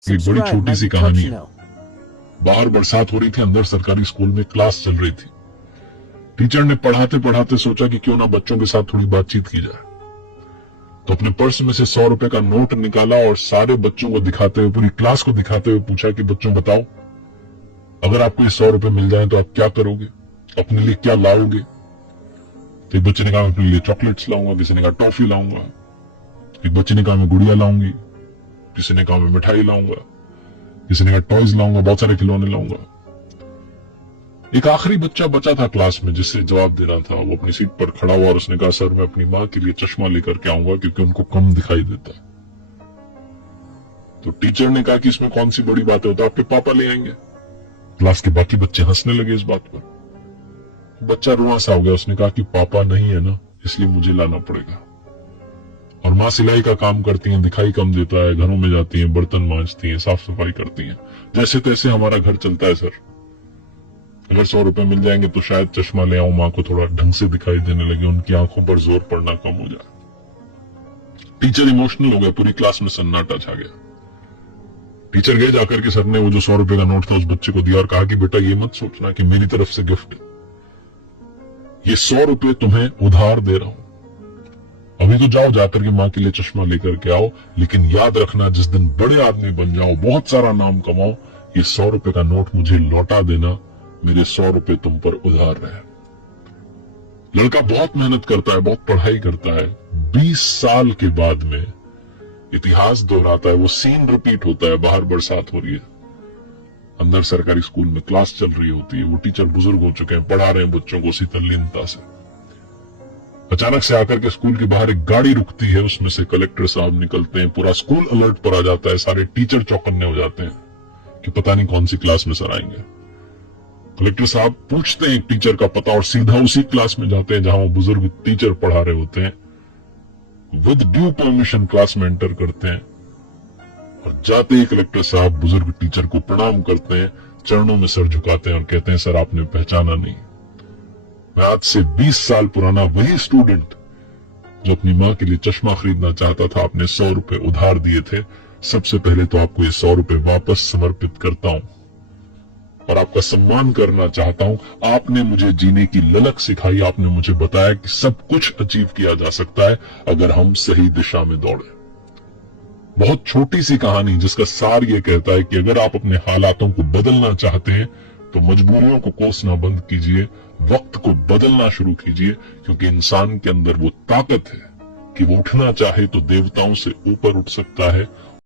एक बड़ी Subscribe छोटी my सी YouTube कहानी है। channel. बाहर बरसात हो रही थी, अंदर सरकारी स्कूल में क्लास चल रही थी। टीचर ने पढ़ाते पढ़ाते सोचा कि क्यों ना बच्चों के साथ थोड़ी बातचीत की जाए, तो अपने पर्स में से 100 रुपए का नोट निकाला और सारे बच्चों को दिखाते हुए, पूरी क्लास को दिखाते हुए पूछा कि बच्चों बताओ, अगर आपको ये 100 रुपए मिल जाए तो आप क्या करोगे, अपने लिए क्या लाओगे? तो एक बच्चे ने कहा मैं अपने लिए चॉकलेट्स लाऊंगा, किसी ने कहा टॉफी लाऊंगा, एक बच्चे ने कहा मैं गुड़िया लाऊंगी, किसी ने कहा मैं मिठाई लाऊंगा, किसी ने कहा टॉयज लाऊंगा, बहुत सारे खिलौने लाऊंगा। एक आखिरी बच्चा बचा था क्लास में जिससे जवाब देना था। वो अपनी सीट पर खड़ा हुआ और उसने कहा सर मैं अपनी माँ के लिए चश्मा लेकर के आऊंगा क्योंकि उनको कम दिखाई देता है। तो टीचर ने कहा कि इसमें कौन सी बड़ी बात है, तो आपके पापा ले आएंगे। क्लास के बाकी बच्चे हंसने लगे इस बात पर। बच्चा रुआ सा हो गया, उसने कहा कि पापा नहीं है ना, इसलिए मुझे लाना पड़ेगा। और माँ सिलाई का काम करती हैं, दिखाई कम देता है, घरों में जाती हैं, बर्तन मांजती हैं, साफ सफाई करती हैं, जैसे तैसे हमारा घर चलता है सर। अगर 100 रुपए मिल जाएंगे तो शायद चश्मा ले आऊं, माँ को थोड़ा ढंग से दिखाई देने लगे, उनकी आंखों पर जोर पड़ना कम हो जाए। टीचर इमोशनल हो गया, पूरी क्लास में सन्नाटा छा गया। टीचर गए जाकर के सर ने वो जो 100 रुपए का नोट था उस बच्चे को दिया और कहा कि बेटा ये मत सोचना कि मेरी तरफ से गिफ्ट है, ये 100 रुपए तुम्हें उधार दे रहा हूं। अभी तो जाओ, जाकर के माँ के लिए चश्मा लेकर के आओ, लेकिन याद रखना जिस दिन बड़े आदमी बन जाओ, बहुत सारा नाम कमाओ, ये 100 रुपए का नोट मुझे लौटा देना, मेरे 100 रुपए तुम पर उधार रहे। लड़का बहुत मेहनत करता है, बहुत पढ़ाई करता है। 20 साल के बाद में इतिहास दोहराता है, वो सीन रिपीट होता है। बाहर बरसात हो रही है, अंदर सरकारी स्कूल में क्लास चल रही होती है। वो टीचर बुजुर्ग हो चुके हैं, पढ़ा रहे हैं बच्चों को उसी तल्लीनता से। अचानक से आकर के स्कूल के बाहर एक गाड़ी रुकती है, उसमें से कलेक्टर साहब निकलते हैं। पूरा स्कूल अलर्ट पर आ जाता है, सारे टीचर चौकन्ने हो जाते हैं कि पता नहीं कौन सी क्लास में सर आएंगे। कलेक्टर साहब पूछते हैं एक टीचर का पता और सीधा उसी क्लास में जाते हैं जहां वो बुजुर्ग टीचर पढ़ा रहे होते हैं। विद ड्यू परमिशन क्लास में एंटर करते हैं और जाते ही कलेक्टर साहब बुजुर्ग टीचर को प्रणाम करते हैं, चरणों में सर झुकाते हैं और कहते हैं सर आपने पहचाना नहीं, मैं आज से 20 साल पुराना वही स्टूडेंट जो अपनी माँ के लिए चश्मा खरीदना चाहता था, आपने 100 रुपए उधार दिए थे। सबसे पहले तो आपको ये 100 रुपए वापस समर्पित करता हूं और आपका सम्मान करना चाहता हूं। आपने मुझे जीने की ललक सिखाई, आपने मुझे बताया कि सब कुछ अचीव किया जा सकता है अगर हम सही दिशा में दौड़े। बहुत छोटी सी कहानी जिसका सार ये कहता है कि अगर आप अपने हालातों को बदलना चाहते हैं तो मजबूरियों को कोसना बंद कीजिए, वक्त को बदलना शुरू कीजिए, क्योंकि इंसान के अंदर वो ताकत है कि वो उठना चाहे तो देवताओं से ऊपर उठ सकता है